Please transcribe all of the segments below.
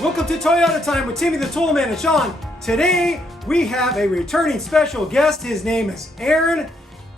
Welcome to Toyota Time with Timmy the Toolman and Sean. Today we have a returning special guest. His name is Aaron,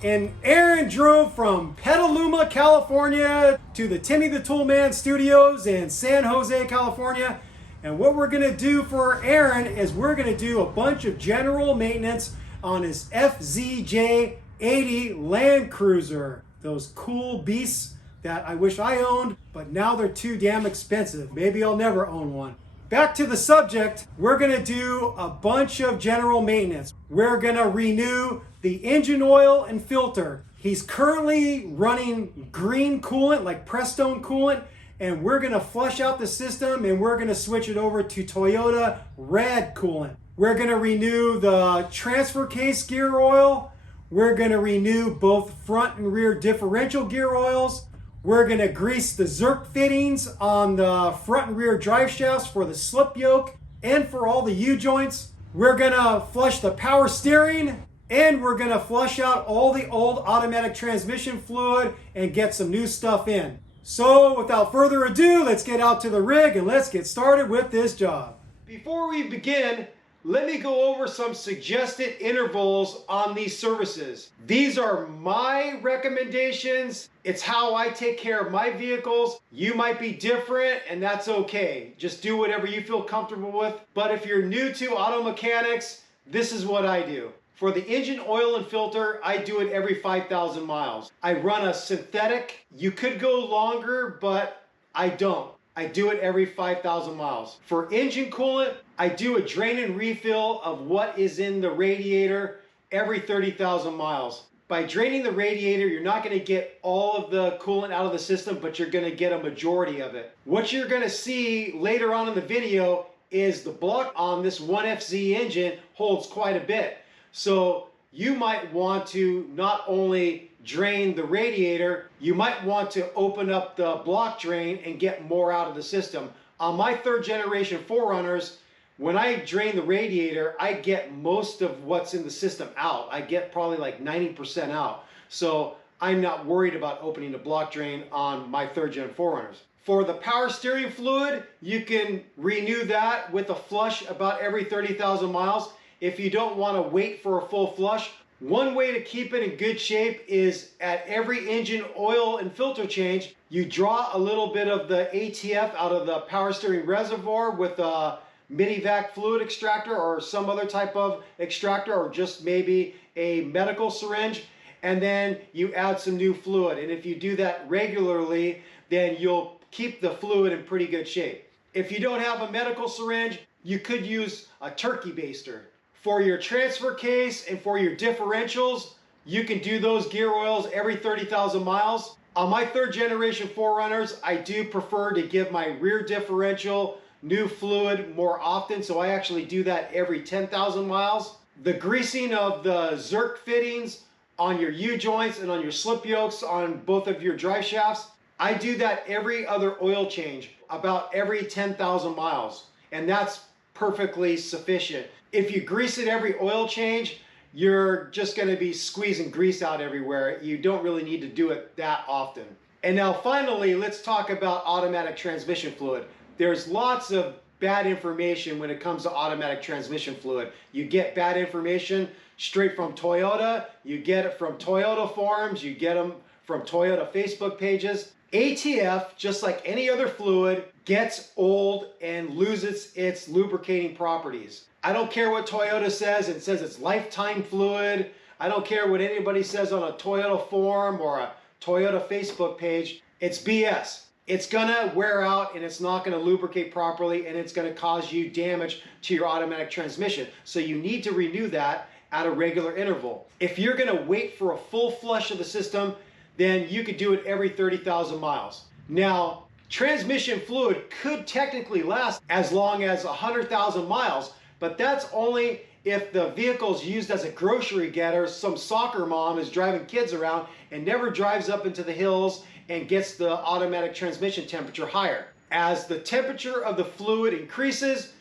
and Aaron drove from Petaluma, California to the Timmy the Toolman studios in San Jose, California. And what we're going to do for Aaron is we're going to do a bunch of general maintenance on his FZJ80 Land Cruiser. Those cool beasts that I wish I owned, but now they're too damn expensive. Maybe I'll never own one. Back to the subject, we're going to do a bunch of general maintenance. We're going to renew the engine oil and filter. He's currently running green coolant, like Prestone coolant, and we're going to flush out the system and we're going to switch it over to Toyota red coolant. We're going to renew the transfer case gear oil. We're going to renew both front and rear differential gear oils. We're going to grease the Zerk fittings on the front and rear drive shafts for the slip yoke and for all the U-joints. We're going to flush the power steering, and we're going to flush out all the old automatic transmission fluid and get some new stuff in. So without further ado, let's get out to the rig and let's get started with this job. Before we begin, let me go over some suggested intervals on these services. These are my recommendations. It's how I take care of my vehicles. You might be different, and that's okay. Just do whatever you feel comfortable with. But if you're new to auto mechanics, this is what I do. For the engine oil and filter, I do it every 5,000 miles. I run a synthetic. You could go longer, but I don't. I do it every 5,000 miles. For engine coolant, I do a drain and refill of what is in the radiator every 30,000 miles. By draining the radiator, you're not going to get all of the coolant out of the system, but you're going to get a majority of it. What you're going to see later on in the video is the block on this 1FZ engine holds quite a bit. So you might want to not only drain the radiator, you might want to open up the block drain and get more out of the system. On my third generation 4Runners, when I drain the radiator, I get most of what's in the system out. I get probably like 90% out. So I'm not worried about opening the block drain on my third gen 4Runners. For the power steering fluid, you can renew that with a flush about every 30,000 miles. If you don't want to wait for a full flush, one way to keep it in good shape is at every engine oil and filter change, you draw a little bit of the ATF out of the power steering reservoir with a midi-vac fluid extractor or some other type of extractor, or just maybe a medical syringe, and then you add some new fluid. And if you do that regularly, then you'll keep the fluid in pretty good shape. If you don't have a medical syringe, you could use a turkey baster. For your transfer case and for your differentials, you can do those gear oils every 30,000 miles. On my third generation 4Runners, I do prefer to give my rear differential new fluid more often, so I actually do that every 10,000 miles. The greasing of the Zerk fittings on your U-joints and on your slip yokes on both of your drive shafts, I do that every other oil change, about every 10,000 miles, and that's perfectly sufficient. If you grease it every oil change, you're just going to be squeezing grease out everywhere. You don't really need to do it that often. And now finally, let's talk about automatic transmission fluid. There's lots of bad information when it comes to automatic transmission fluid. You get bad information straight from Toyota. You get it from Toyota forums. You get them from Toyota Facebook pages. ATF, just like any other fluid, gets old and loses its lubricating properties. I don't care what Toyota says. It says it's lifetime fluid. I don't care what anybody says on a Toyota forum or a Toyota Facebook page. It's BS. It's gonna wear out and it's not gonna lubricate properly, and it's gonna cause you damage to your automatic transmission. So you need to renew that at a regular interval. If you're gonna wait for a full flush of the system, then you could do it every 30,000 miles. Now, Transmission fluid could technically last as long as 100,000 miles, but that's only if the vehicle is used as a grocery getter. Some soccer mom is driving kids around and never drives up into the hills and gets the automatic transmission temperature higher. As the temperature of the fluid increases,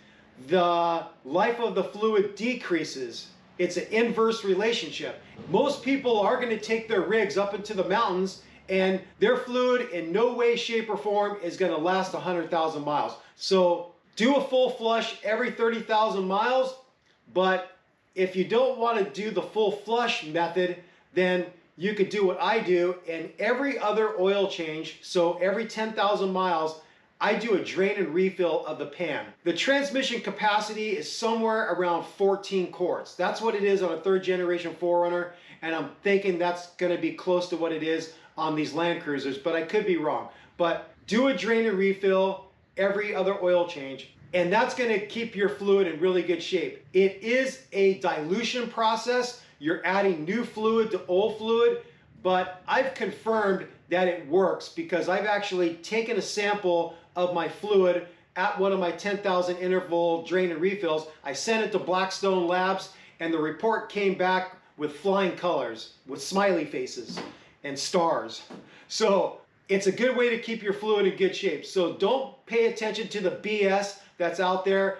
the life of the fluid decreases. It's an inverse relationship. Most people are going to take their rigs up into the mountains, and their fluid in no way, shape, or form is going to last 100,000 miles. So do a full flush every 30,000 miles, but if you don't want to do the full flush method, then you could do what I do, and every other oil change, so every 10,000 miles, I do a drain and refill of the pan. The transmission capacity is somewhere around 14 quarts. That's what it is on a 3rd generation 4Runner, and I'm thinking that's going to be close to what it is on these Land Cruisers, but I could be wrong. But do a drain and refill every other oil change, and that's going to keep your fluid in really good shape. It is a dilution process. You're adding new fluid to old fluid, but I've confirmed that it works because I've actually taken a sample of my fluid at one of my 10,000 interval drain and refills. I sent it to Blackstone Labs, and the report came back with flying colors, with smiley faces and stars. So it's a good way to keep your fluid in good shape. So don't pay attention to the BS that's out there.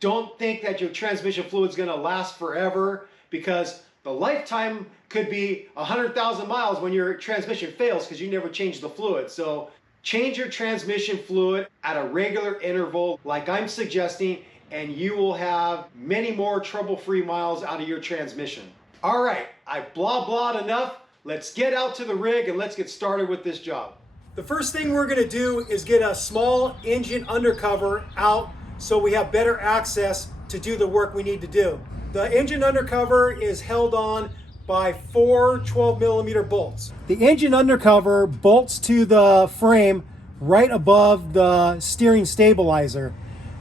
Don't think that your transmission fluid is going to last forever, because the lifetime could be 100,000 miles when your transmission fails because you never changed the fluid. So change your transmission fluid at a regular interval like I'm suggesting, and you will have many more trouble-free miles out of your transmission. All right, I blah-blahed enough. Let's get out to the rig and let's get started with this job. The first thing we're gonna do is get a small engine undercover out so we have better access to do the work we need to do. The engine undercover is held on by 4 12mm bolts. The engine undercover bolts to the frame right above the steering stabilizer.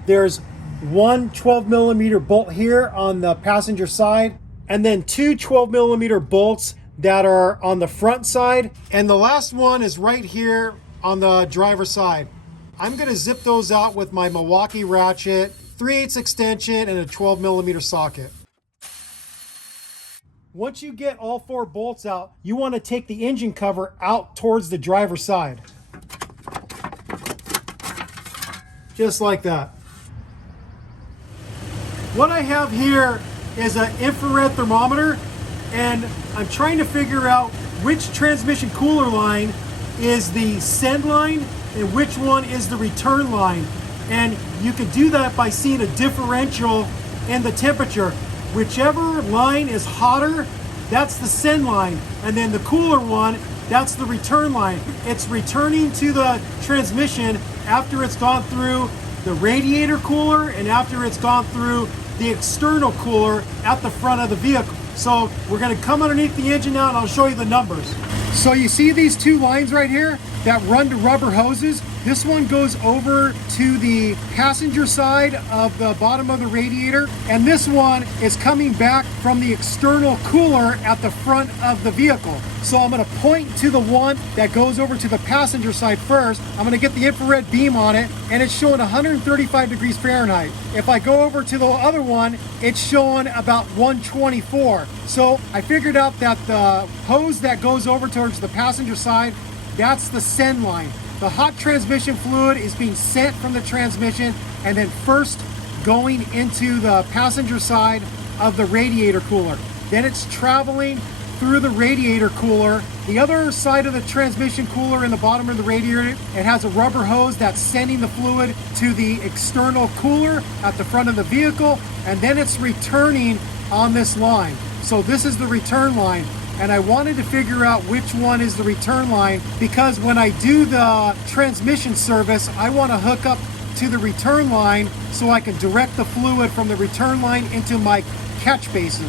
There's one 12mm bolt here on the passenger side, and then 2 12mm bolts that are on the front side, and the last one is right here on the driver's side. I'm gonna zip those out with my Milwaukee ratchet, 3/8 extension, and a 12mm socket. Once you get all 4 bolts out, you want to take the engine cover out towards the driver's side. Just like that. What I have here is an infrared thermometer, and I'm trying to figure out which transmission cooler line is the send line and which one is the return line. And you can do that by seeing a differential in the temperature. Whichever line is hotter, that's the send line, and then the cooler one, that's the return line. It's returning to the transmission after it's gone through the radiator cooler and after it's gone through the external cooler at the front of the vehicle. So we're gonna come underneath the engine now and I'll show you the numbers. So you see these 2 lines right here that run to rubber hoses? This one goes over to the passenger side of the bottom of the radiator, and this one is coming back from the external cooler at the front of the vehicle. So I'm gonna point to the one that goes over to the passenger side first. I'm gonna get the infrared beam on it, and it's showing 135 degrees Fahrenheit. If I go over to the other one, it's showing about 124. So I figured out that the hose that goes over towards the passenger side, that's the send line. The hot transmission fluid is being sent from the transmission and then first going into the passenger side of the radiator cooler. Then it's traveling through the radiator cooler. The other side of the transmission cooler in the bottom of the radiator, it has a rubber hose that's sending the fluid to the external cooler at the front of the vehicle, and then it's returning on this line. So this is the return line. And I wanted to figure out which one is the return line, because when I do the transmission service, I want to hook up to the return line so I can direct the fluid from the return line into my catch basin.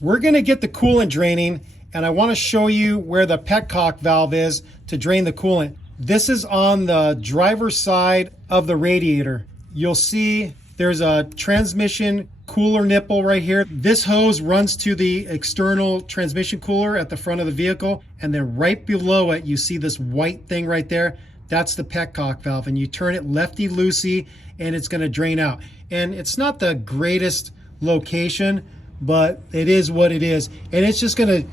We're going to get the coolant draining, and I want to show you where the petcock valve is to drain the coolant. This is on the driver's side of the radiator. You'll see there's a transmission cooler nipple right here. This hose runs to the external transmission cooler at the front of the vehicle, and then right below it you see this white thing right there. that's the petcock valve, and you turn it lefty-loosey and it's gonna drain out. And it's not the greatest location, but it is what it is. And it's just gonna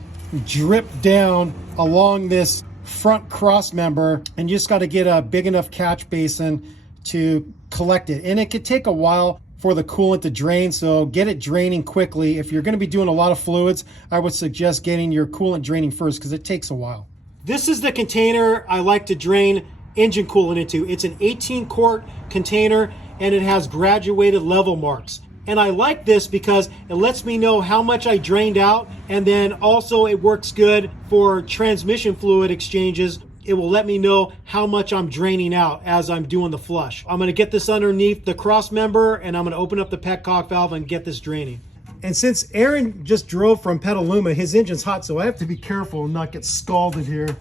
drip down along this front cross member, and you just gotta get a big enough catch basin to collect it. And it could take a while for the coolant to drain, so get it draining quickly. If you're gonna be doing a lot of fluids, I would suggest getting your coolant draining first because it takes a while. This is the container I like to drain engine coolant into. It's an 18-quart container and it has graduated level marks. And I like this because it lets me know how much I drained out, and then also it works good for transmission fluid exchanges. It will let me know how much I'm draining out as I'm doing the flush. I'm gonna get this underneath the cross member and I'm gonna open up the petcock valve and get this draining. And since Aaron just drove from Petaluma, his engine's hot, so I have to be careful and not get scalded here.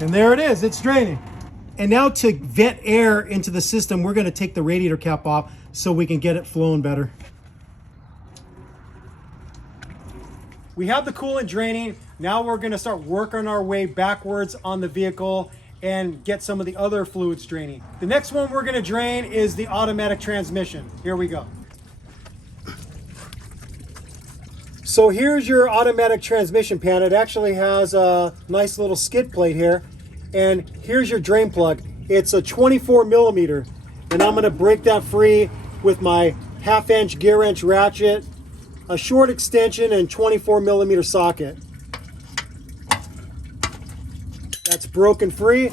And there it is, it's draining. And now to vent air into the system, we're gonna take the radiator cap off so we can get it flowing better. We have the coolant draining. Now we're gonna start working our way backwards on the vehicle and get some of the other fluids draining. The next one we're gonna drain is the automatic transmission. Here we go. So here's your automatic transmission pan. It actually has a nice little skid plate here. And here's your drain plug. It's a 24 millimeter. And I'm gonna break that free with my 1/2-inch gear wrench ratchet, a short extension, and 24 millimeter socket. That's broken free.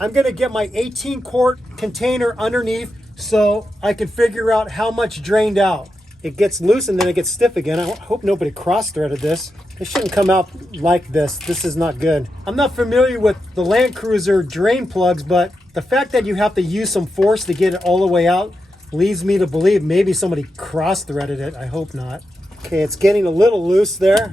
I'm gonna get my 18-quart container underneath so I can figure out how much drained out. It gets loose and then it gets stiff again. I hope nobody cross-threaded this. It shouldn't come out like this. This is not good. I'm not familiar with the Land Cruiser drain plugs, but the fact that you have to use some force to get it all the way out leads me to believe maybe somebody cross-threaded it. I hope not. Okay, it's getting a little loose there.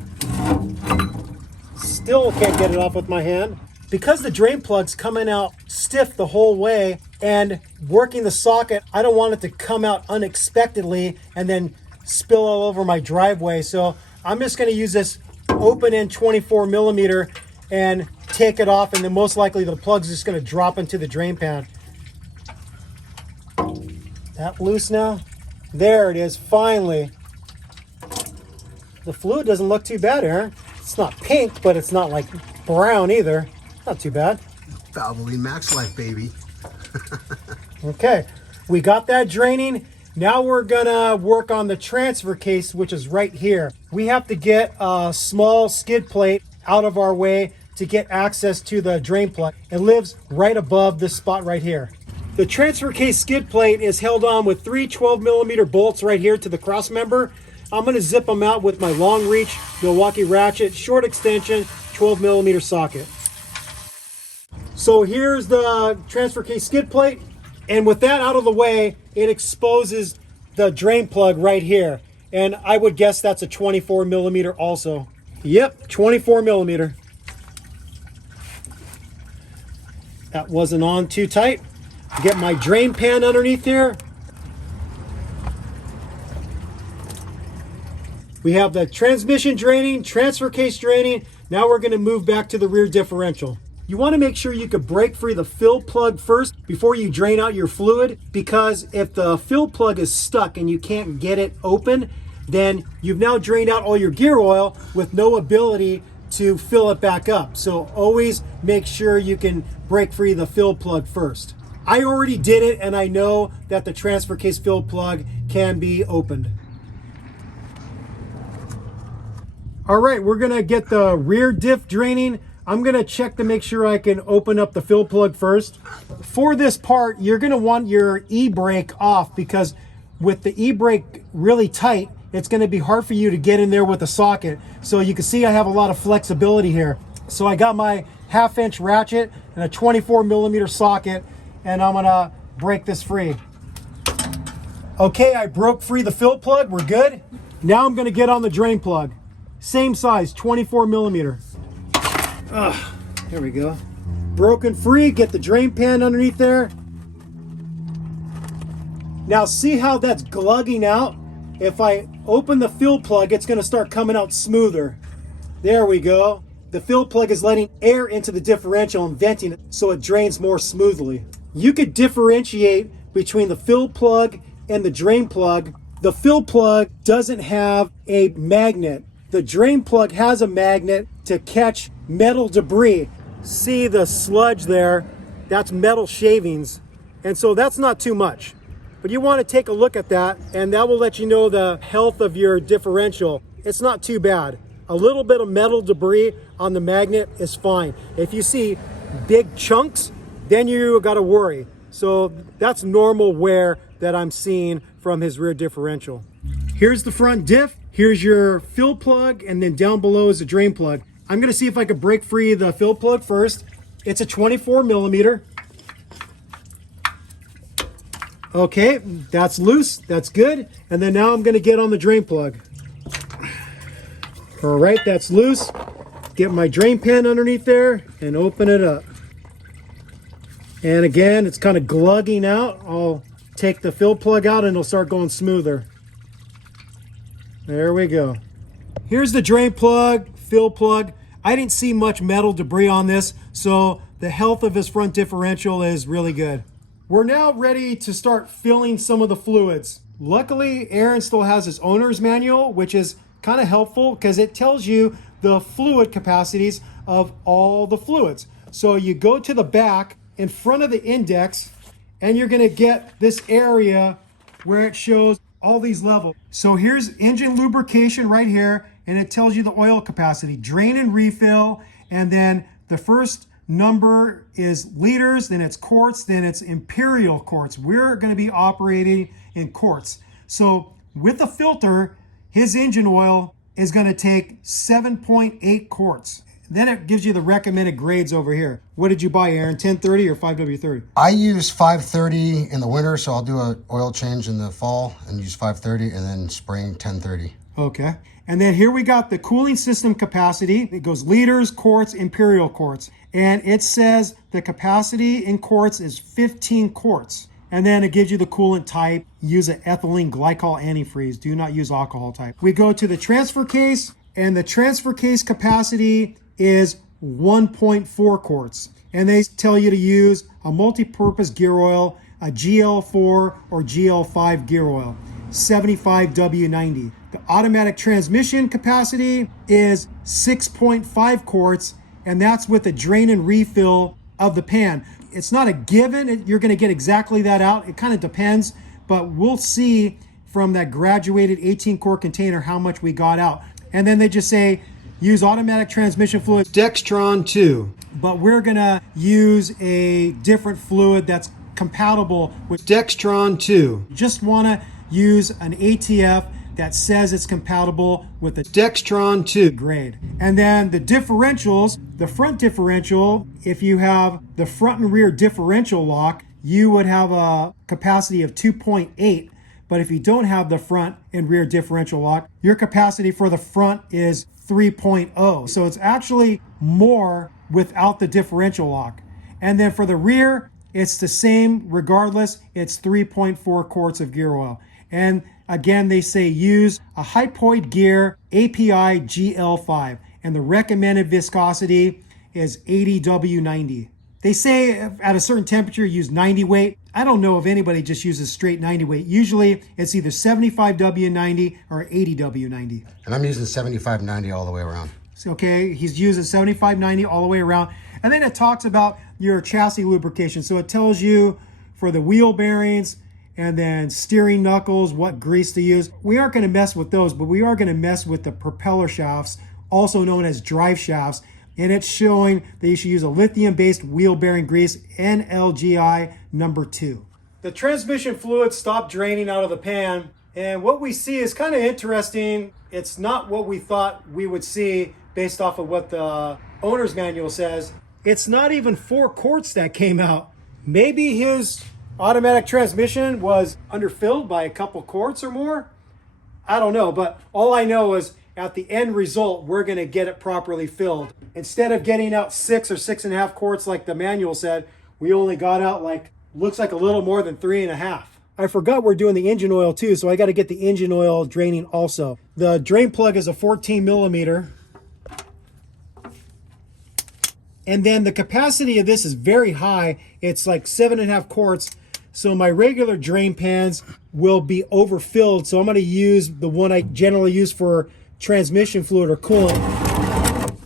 Still can't get it off with my hand. Because the drain plug's coming out stiff the whole way and working the socket, I don't want it to come out unexpectedly and then spill all over my driveway. So I'm just gonna use this open end 24 millimeter and take it off, and then most likely the plug's just gonna drop into the drain pan. That loose now? There it is, finally. The fluid doesn't look too bad, Aaron. It's not pink, but it's not like brown either. Not too bad. Valvoline Max Life, baby. Okay, we got that draining. Now we're gonna work on the transfer case, which is right here. We have to get a small skid plate out of our way to get access to the drain plug. It lives right above this spot right here. The transfer case skid plate is held on with 3 12 millimeter bolts right here to the cross member. I'm gonna zip them out with my long reach Milwaukee ratchet, short extension, 12 millimeter socket. So here's the transfer case skid plate. And with that out of the way, it exposes the drain plug right here. And I would guess that's a 24 millimeter also. Yep, 24 millimeter. That wasn't on too tight. Get my drain pan underneath here. We have the transmission draining, transfer case draining. Now we're gonna move back to the rear differential. You wanna make sure you can break free the fill plug first before you drain out your fluid, because if the fill plug is stuck and you can't get it open, then you've now drained out all your gear oil with no ability to fill it back up. So always make sure you can break free the fill plug first. I already did it, and I know that the transfer case fill plug can be opened. All right, we're gonna get the rear diff draining. I'm gonna check to make sure I can open up the fill plug first. For this part, you're gonna want your e-brake off, because with the e-brake really tight, it's gonna be hard for you to get in there with the socket. So you can see I have a lot of flexibility here. So I got my 1/2-inch ratchet and a 24 millimeter socket, and I'm gonna break this free. Okay, I broke free the fill plug, we're good. Now I'm gonna get on the drain plug. Same size, 24 millimeter. Here we go. Broken free, get the drain pan underneath there. Now see how that's glugging out? if I open the fill plug, it's gonna start coming out smoother. There we go. The fill plug is letting air into the differential and venting it so it drains more smoothly. You could differentiate between the fill plug and the drain plug. The fill plug doesn't have a magnet. The drain plug has a magnet to catch metal debris. See the sludge there? That's metal shavings. And so that's not too much. But you want to take a look at that, and that will let you know the health of your differential. It's not too bad. A little bit of metal debris on the magnet is fine. If you see big chunks, then you got to worry. So that's normal wear that I'm seeing from his rear differential. Here's the front diff. Here's your fill plug, and then down below is the drain plug. I'm going to see if I could break free the fill plug first. It's a 24 millimeter. Okay, that's loose, that's good. And then now I'm gonna get on the drain plug. All right, that's loose. Get my drain pan underneath there and open it up. And again, it's kind of glugging out. I'll take the fill plug out and it'll start going smoother. There we go. Here's the drain plug, fill plug. I didn't see much metal debris on this, so the health of his front differential is really good. We're now ready to start filling some of the fluids. Luckily, Aaron still has his owner's manual, which is kind of helpful because it tells you the fluid capacities of all the fluids. So you go to the back in front of the index, and you're gonna get this area where it shows all these levels. So here's engine lubrication right here, and it tells you the oil capacity, drain and refill, and then the first number is liters, then it's quarts, then it's imperial quarts. We're going to be operating in quarts. So with the filter, his engine oil is going to take 7.8 quarts. Then it gives you the recommended grades over here. What did you buy, Aaron? 1030 or 5W30? I use 530 in the winter, so I'll do an oil change in the fall and use 530, and then spring 1030. Okay. And then here we got the cooling system capacity. It goes liters, quarts, imperial quarts. And it says the capacity in quarts is 15 quarts. And then it gives you the coolant type. Use an ethylene glycol antifreeze. Do not use alcohol type. We go to the transfer case, and the transfer case capacity is 1.4 quarts. And they tell you to use a multi-purpose gear oil, a GL4 or GL5 gear oil, 75W90. The automatic transmission capacity is 6.5 quarts, and that's with the drain and refill of the pan. It's not a given you're going to get exactly that out. It kind of depends, but we'll see from that graduated 18-quart container how much we got out. And then they just say, use automatic transmission fluid, Dextron 2. But we're going to use a different fluid that's compatible with Dextron 2. Just want to use an ATF that says it's compatible with the Dextron 2 grade. And then the differentials, the front differential, if you have the front and rear differential lock, you would have a capacity of 2.8. But if you don't have the front and rear differential lock, your capacity for the front is 3.0. So it's actually more without the differential lock. And then for the rear, it's the same regardless. It's 3.4 quarts of gear oil. And again, they say use a hypoid gear API GL5, and the recommended viscosity is 80W90. They say at a certain temperature, use 90 weight. I don't know if anybody just uses straight 90 weight. Usually it's either 75W90 or 80W90. And I'm using 7590 all the way around. Okay, he's using 7590 all the way around. And then it talks about your chassis lubrication. So it tells you for the wheel bearings, and then steering knuckles, what grease to use. We aren't going to mess with those, but we are going to mess with the propeller shafts, also known as drive shafts. And it's showing that you should use a lithium-based wheel bearing grease, NLGI number 2. The transmission fluid stopped draining out of the pan, and what we see is kind of interesting. It's not what we thought we would see based off of what the owner's manual says. It's not even 4 quarts that came out. Maybe his automatic transmission was underfilled by a couple quarts or more. I don't know, but all I know is at the end result, we're going to get it properly filled. Instead of getting out 6 or 6.5 quarts like the manual said, we only got out looks like a little more than 3.5. I forgot we're doing the engine oil too, so I got to get the engine oil draining also. The drain plug is a 14 millimeter. And then the capacity of this is very high. It's like 7.5 quarts. So my regular drain pans will be overfilled. So I'm going to use the one I generally use for transmission fluid or coolant.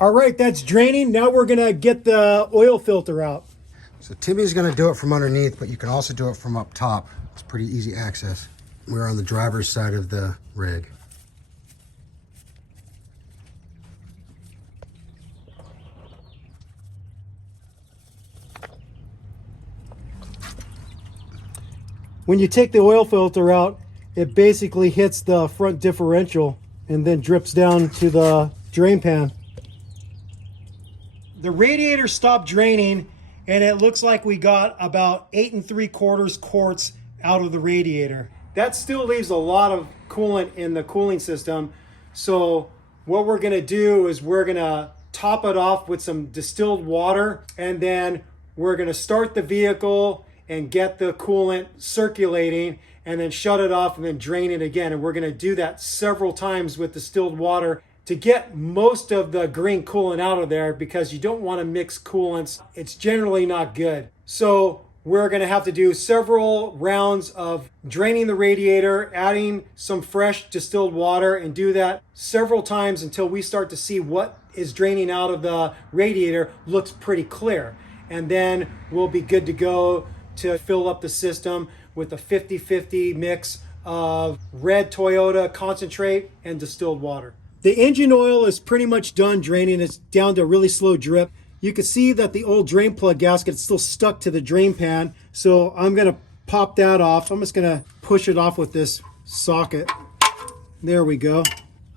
All right, that's draining. Now we're going to get the oil filter out. So Timmy's going to do it from underneath, but you can also do it from up top. It's pretty easy access. We're on the driver's side of the rig. When you take the oil filter out, it basically hits the front differential and then drips down to the drain pan. The radiator stopped draining, and it looks like we got about 8 3/4 quarts out of the radiator. That still leaves a lot of coolant in the cooling system. So what we're gonna do is we're gonna top it off with some distilled water, and then we're gonna start the vehicle and get the coolant circulating, and then shut it off and then drain it again. And we're gonna do that several times with distilled water to get most of the green coolant out of there, because you don't wanna mix coolants. It's generally not good. So we're gonna have to do several rounds of draining the radiator, adding some fresh distilled water, and do that several times until we start to see what is draining out of the radiator looks pretty clear. And then we'll be good to go to fill up the system with a 50-50 mix of red Toyota concentrate and distilled water. The engine oil is pretty much done draining. It's down to a really slow drip. You can see that the old drain plug gasket is still stuck to the drain pan. So I'm gonna pop that off. I'm just gonna push it off with this socket. There we go.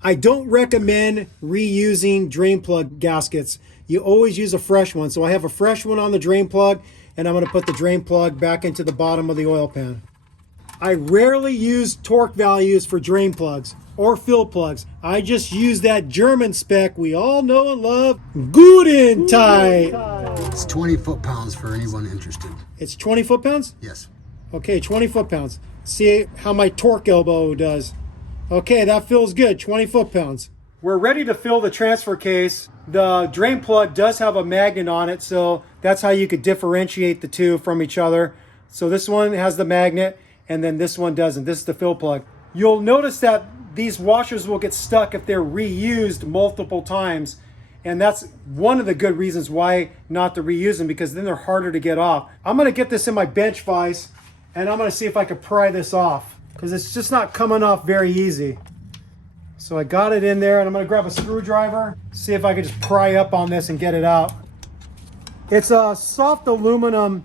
I don't recommend reusing drain plug gaskets. You always use a fresh one. So I have a fresh one on the drain plug, and I'm going to put the drain plug back into the bottom of the oil pan. I rarely use torque values for drain plugs or fill plugs. I just use that German spec we all know and love, Guten tight. It's 20 foot-pounds for anyone interested. It's 20 foot-pounds? Yes. Okay, 20 foot-pounds. See how my torque elbow does. Okay, that feels good, 20 foot-pounds. We're ready to fill the transfer case. The drain plug does have a magnet on it, so that's how you could differentiate the two from each other. So this one has the magnet, and then this one doesn't. This is the fill plug. You'll notice that these washers will get stuck if they're reused multiple times, and that's one of the good reasons why not to reuse them, because then they're harder to get off. I'm gonna get this in my bench vise, and I'm gonna see if I can pry this off, because it's just not coming off very easy. So I got it in there, and I'm gonna grab a screwdriver, see if I can just pry up on this and get it out. It's a soft aluminum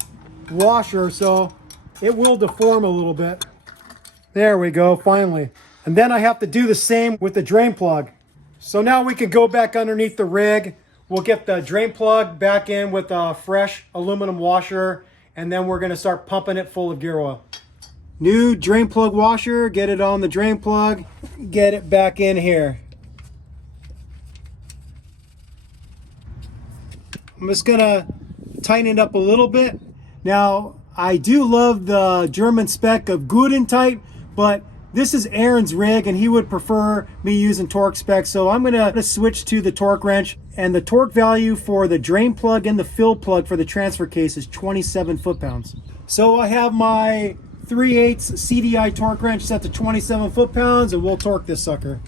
washer, so it will deform a little bit. There we go, finally. And then I have to do the same with the drain plug. So now we can go back underneath the rig. We'll get the drain plug back in with a fresh aluminum washer, and then we're gonna start pumping it full of gear oil. New drain plug washer, get it on the drain plug, get it back in here. I'm just gonna tighten it up a little bit. Now, I do love the German spec of Guten tight, but this is Aaron's rig and he would prefer me using torque spec. So I'm gonna switch to the torque wrench, and the torque value for the drain plug and the fill plug for the transfer case is 27 foot-pounds. So I have my 3/8 CDI torque wrench set to 27 foot-pounds, and we'll torque this sucker.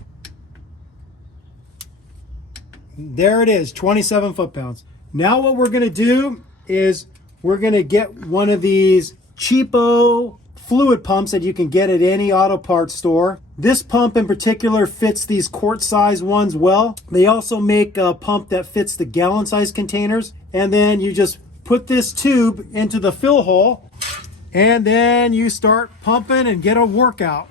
There it is, 27 foot-pounds. Now what we're gonna do is we're gonna get one of these cheapo fluid pumps that you can get at any auto parts store. This pump in particular fits these quart size ones well. They also make a pump that fits the gallon size containers, and then you just put this tube into the fill hole, and then you start pumping and get a workout.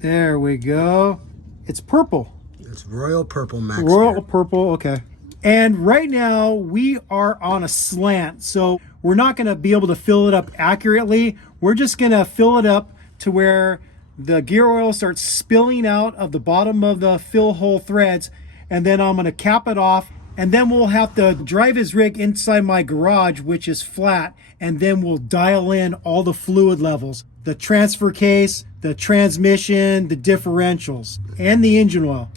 There we go. It's purple. It's royal purple, Max. Royal purple, okay. And right now we are on a slant, so we're not gonna be able to fill it up accurately. We're just gonna fill it up to where the gear oil starts spilling out of the bottom of the fill hole threads, and then I'm gonna cap it off And then we'll have to drive his rig inside my garage, which is flat, and then we'll dial in all the fluid levels, the transfer case, the transmission, the differentials, and the engine oil.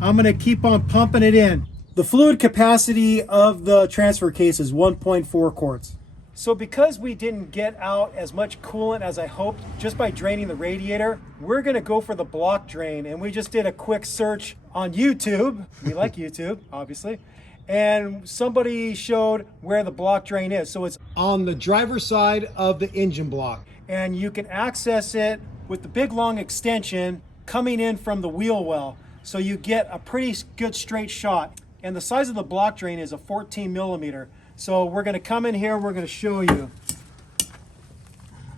I'm gonna keep on pumping it in. The fluid capacity of the transfer case is 1.4 quarts. So because we didn't get out as much coolant as I hoped just by draining the radiator, we're gonna go for the block drain. And we just did a quick search on YouTube. We like YouTube, obviously. And somebody showed where the block drain is. So it's on the driver's side of the engine block. And you can access it with the big long extension coming in from the wheel well. So you get a pretty good straight shot. And the size of the block drain is a 14 millimeter. So we're gonna come in here, we're gonna show you.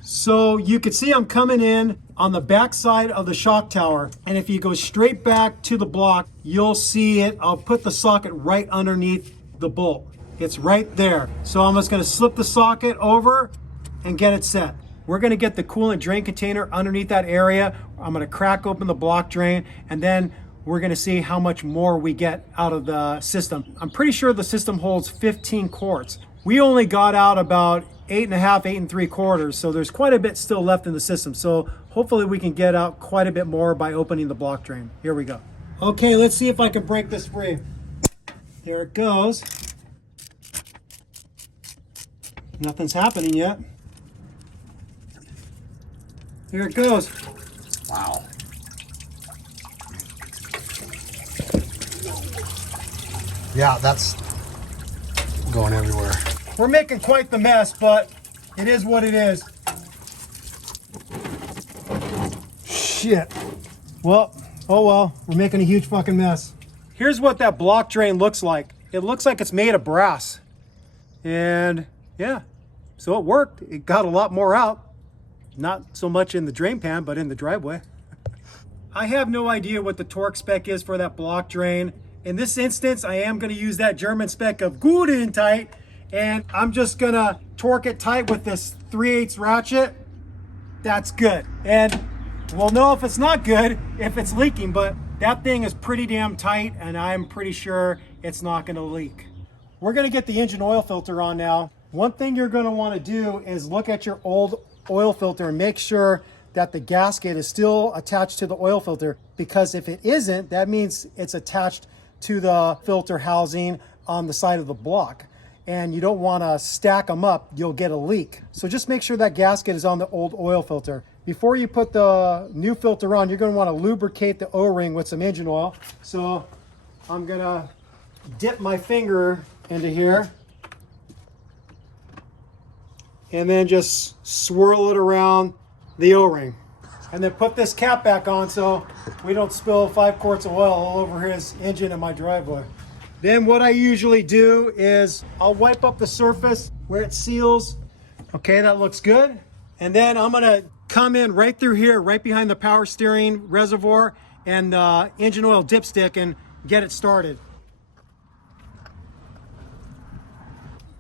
So you can see I'm coming in on the back side of the shock tower. And if you go straight back to the block, you'll see it. I'll put the socket right underneath the bolt. It's right there. So I'm just gonna slip the socket over and get it set. We're gonna get the coolant drain container underneath that area. I'm gonna crack open the block drain, and then we're gonna see how much more we get out of the system. I'm pretty sure the system holds 15 quarts. We only got out about 8.5, 8 3/4, so there's quite a bit still left in the system. So hopefully we can get out quite a bit more by opening the block drain. Here we go. Okay, let's see if I can break this free. There it goes. Nothing's happening yet. Here it goes. Wow. Yeah, that's going everywhere. We're making quite the mess, but it is what it is. Shit. Well, oh well, we're making a huge fucking mess. Here's what that block drain looks like. It looks like it's made of brass. And yeah, so it worked. It got a lot more out. Not so much in the drain pan, but in the driveway. I have no idea what the torque spec is for that block drain. In this instance, I am going to use that German spec of good and tight, and I'm just going to torque it tight with this 3/8 ratchet. That's good. And we'll know if it's not good, if it's leaking, but that thing is pretty damn tight, and I'm pretty sure it's not going to leak. We're going to get the engine oil filter on now. One thing you're going to want to do is look at your old oil filter and make sure that the gasket is still attached to the oil filter, because if it isn't, that means it's attached to the filter housing on the side of the block, and you don't want to stack them up, you'll get a leak. So just make sure that gasket is on the old oil filter. Before you put the new filter on, you're going to want to lubricate the O-ring with some engine oil. So I'm going to dip my finger into here and then just swirl it around the O-ring. And then put this cap back on so we don't spill 5 quarts of oil all over his engine in my driveway. Then what I usually do is I'll wipe up the surface where it seals. Okay, that looks good. And then I'm gonna come in right through here, right behind the power steering reservoir and the engine oil dipstick, and get it started.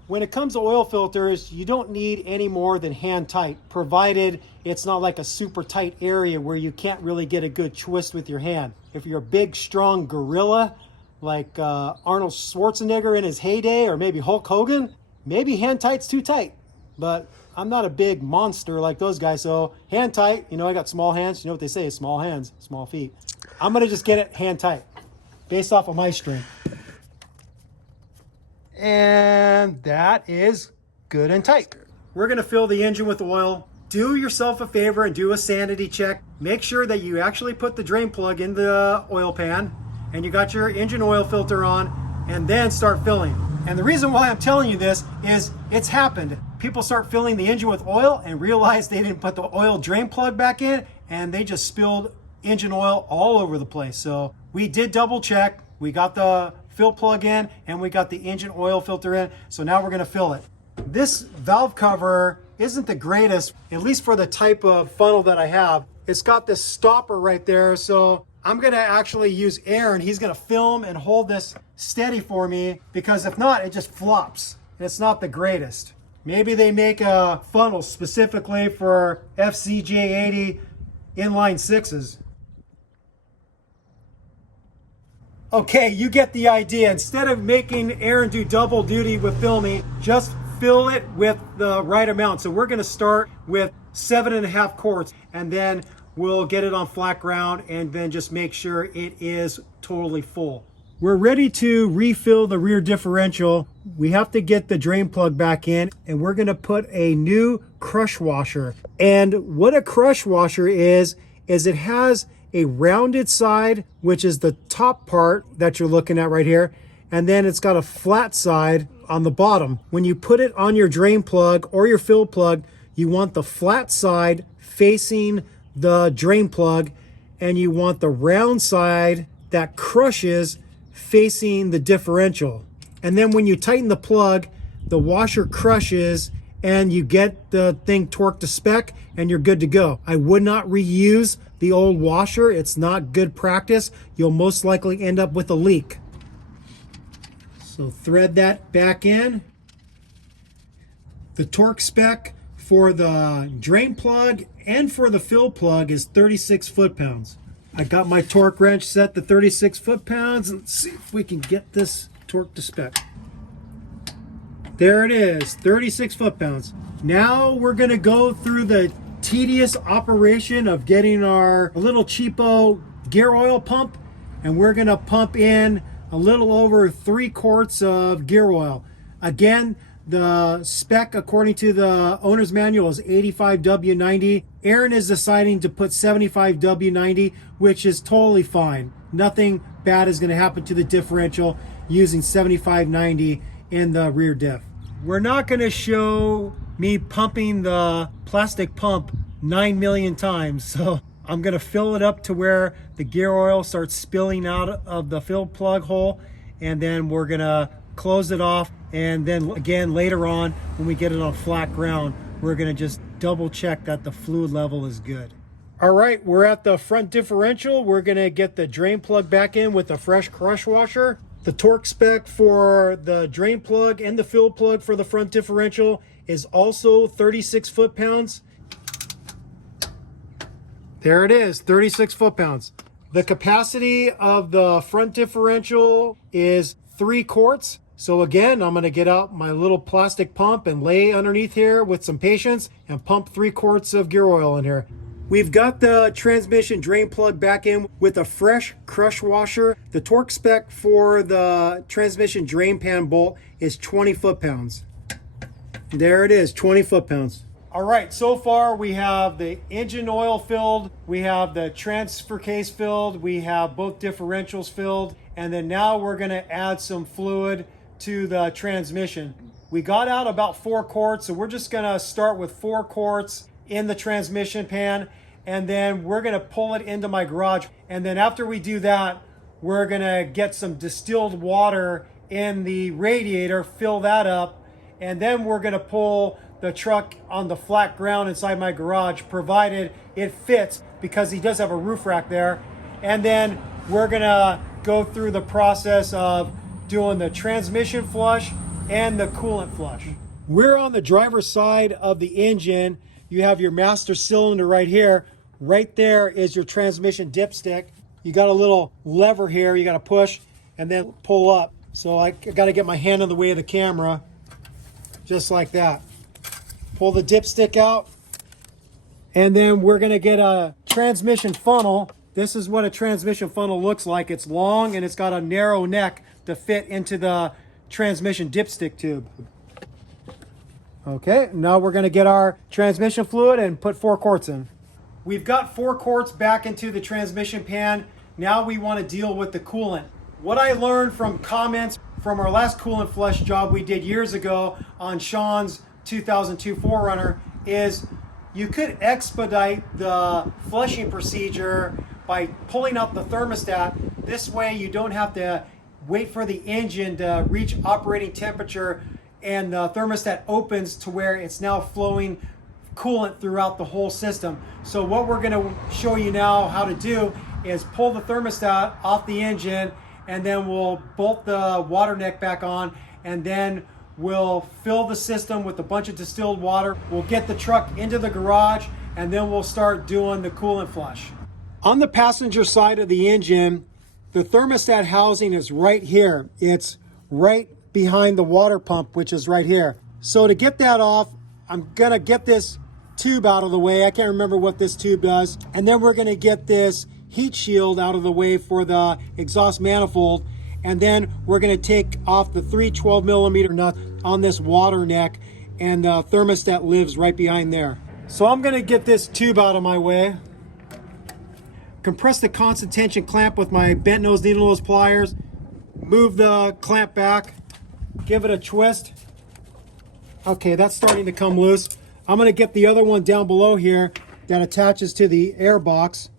When it comes to oil filters, you don't need any more than hand tight, provided it's not like a super tight area where you can't really get a good twist with your hand. If you're a big, strong gorilla, like Arnold Schwarzenegger in his heyday, or maybe Hulk Hogan, maybe hand tight's too tight. But I'm not a big monster like those guys, so hand tight, you know, I got small hands. You know what they say, small hands, small feet. I'm gonna just get it hand tight, based off of my strength. And that is good and tight. We're gonna fill the engine with oil. Do yourself a favor and do a sanity check. Make sure that you actually put the drain plug in the oil pan and you got your engine oil filter on, and then start filling. And the reason why I'm telling you this is it's happened. People start filling the engine with oil and realize they didn't put the oil drain plug back in, and they just spilled engine oil all over the place. So we did double check. We got the fill plug in and we got the engine oil filter in. So now we're gonna fill it. This valve cover isn't the greatest, at least for the type of funnel that I have. It's got this stopper right there. So I'm gonna actually use Aaron. He's gonna film and hold this steady for me, because if not, it just flops. It's not the greatest. Maybe they make a funnel specifically for FZJ80 inline 6s. Okay, you get the idea. Instead of making Aaron do double duty with filming, just fill it with the right amount. So we're gonna start with 7.5 quarts, and then we'll get it on flat ground and then just make sure it is totally full. We're ready to refill the rear differential. We have to get the drain plug back in, and we're gonna put a new crush washer. And what a crush washer is it has a rounded side, which is the top part that you're looking at right here, and then it's got a flat side on the bottom. When you put it on your drain plug or your fill plug, you want the flat side facing the drain plug, and you want the round side that crushes facing the differential. And then when you tighten the plug, the washer crushes and you get the thing torqued to spec and you're good to go. I would not reuse the old washer. It's not good practice. You'll most likely end up with a leak. So thread that back in. The torque spec for the drain plug and for the fill plug is 36 foot-pounds. I got my torque wrench set to 36 foot-pounds. Let's see if we can get this torque to spec. There it is, 36 foot-pounds. Now we're gonna go through the tedious operation of getting our little cheapo gear oil pump, and we're gonna pump in a little over 3 quarts of gear oil. Again, the spec according to the owner's manual is 85W90. Aaron is deciding to put 75W90, which is totally fine. Nothing bad is going to happen to the differential using 7590 in the rear diff. We're not going to show me pumping the plastic pump 9 million times, so I'm going to fill it up to where the gear oil starts spilling out of the fill plug hole, and then we're going to close it off. And then again later on, when we get it on flat ground, we're gonna just double check that the fluid level is good. All right, we're at the front differential. We're gonna get the drain plug back in with a fresh crush washer. The torque spec for the drain plug and the fill plug for the front differential is also 36 foot-pounds. There it is, 36 foot-pounds. The capacity of the front differential is 3 quarts. So again, I'm gonna get out my little plastic pump and lay underneath here with some patience and pump 3 quarts of gear oil in here. We've got the transmission drain plug back in with a fresh crush washer. The torque spec for the transmission drain pan bolt is 20 foot-pounds. There it is, 20 foot-pounds. All right, so far we have the engine oil filled, we have the transfer case filled, we have both differentials filled, and then now we're gonna add some fluid to the transmission. We got out about 4 quarts, so we're just gonna start with 4 quarts in the transmission pan, and then we're gonna pull it into my garage. And then after we do that, we're gonna get some distilled water in the radiator, fill that up, and then we're gonna pull the truck on the flat ground inside my garage, provided it fits, because he does have a roof rack there. And then we're gonna go through the process of doing the transmission flush and the coolant flush. We're on the driver's side of the engine. You have your master cylinder right here. Right there is your transmission dipstick. You got a little lever here you got to push and then pull up. So I got to get my hand in the way of the camera, just like that. Pull the dipstick out, and then we're going to get a transmission funnel. This is what a transmission funnel looks like. It's long and it's got a narrow neck to fit into the transmission dipstick tube. Okay, now we're gonna get our transmission fluid and put 4 quarts in. We've got 4 quarts back into the transmission pan. Now we wanna deal with the coolant. What I learned from comments from our last coolant flush job we did years ago on Sean's 2002 4Runner is you could expedite the flushing procedure by pulling up the thermostat. This way you don't have to wait for the engine to reach operating temperature and the thermostat opens to where it's now flowing coolant throughout the whole system. So what we're going to show you now how to do is pull the thermostat off the engine, and then we'll bolt the water neck back on, and then we'll fill the system with a bunch of distilled water. We'll get the truck into the garage, and then we'll start doing the coolant flush. On the passenger side of the engine, The thermostat housing is right here. It's right behind the water pump, which is right here. So to get that off, I'm gonna get this tube out of the way. I can't remember what this tube does. And then we're gonna get this heat shield out of the way for the exhaust manifold. And then we're gonna take off the 3 12mm nuts on this water neck, and the thermostat lives right behind there. So I'm gonna get this tube out of my way. Compress the constant tension clamp with my bent nose needle nose pliers. Move the clamp back. Give it a twist. Okay, that's starting to come loose. I'm gonna get the other one down below here that attaches to the air box.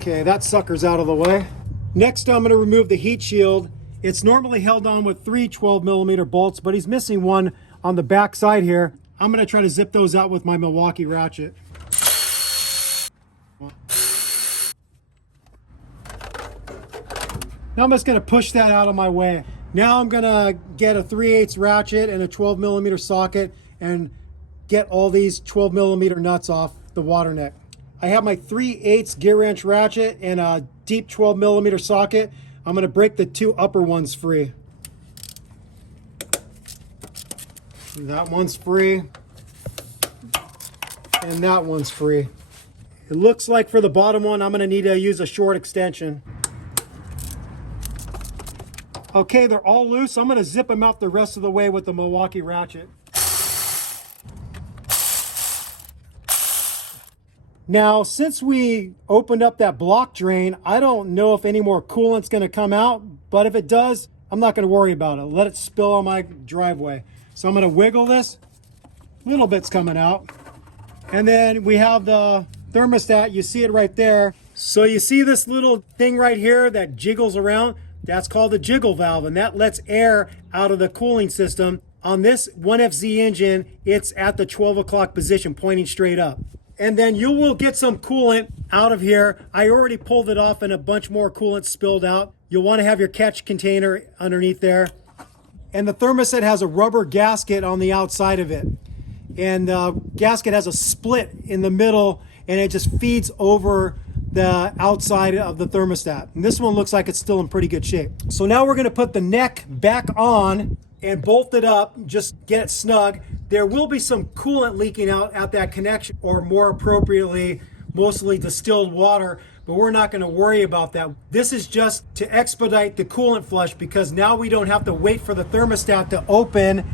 Okay, that sucker's out of the way. Next, I'm gonna remove the heat shield. It's normally held on with 3 12mm bolts, but he's missing one on the back side here. I'm gonna try to zip those out with my Milwaukee ratchet. Now I'm just gonna push that out of my way. Now I'm gonna get a 3/8 ratchet and a 12mm socket and get all these 12mm nuts off the water neck. I have my 3/8 gear wrench ratchet and a deep 12mm socket. I'm gonna break the 2 upper ones free. That one's free, and that one's free. It looks like for the bottom one, I'm gonna need to use a short extension. Okay, they're all loose. I'm gonna zip them out the rest of the way with the Milwaukee ratchet. Now, since we opened up that block drain, I don't know if any more coolant's gonna come out, but if it does, I'm not gonna worry about it. Let it spill on my driveway. So I'm gonna wiggle this, little bit's coming out. And then we have the thermostat, you see it right there. So you see this little thing right here that jiggles around? That's called the jiggle valve, and that lets air out of the cooling system. On this 1FZ engine, it's at the 12 o'clock position, pointing straight up. And then you will get some coolant out of here. I already pulled it off and a bunch more coolant spilled out. You'll wanna have your catch container underneath there. And the thermostat has a rubber gasket on the outside of it. And the gasket has a split in the middle, and it just feeds over the outside of the thermostat. And this one looks like it's still in pretty good shape. So now we're gonna put the neck back on and bolt it up, just get it snug. There will be some coolant leaking out at that connection, or more appropriately, mostly distilled water, but we're not gonna worry about that. This is just to expedite the coolant flush, because now we don't have to wait for the thermostat to open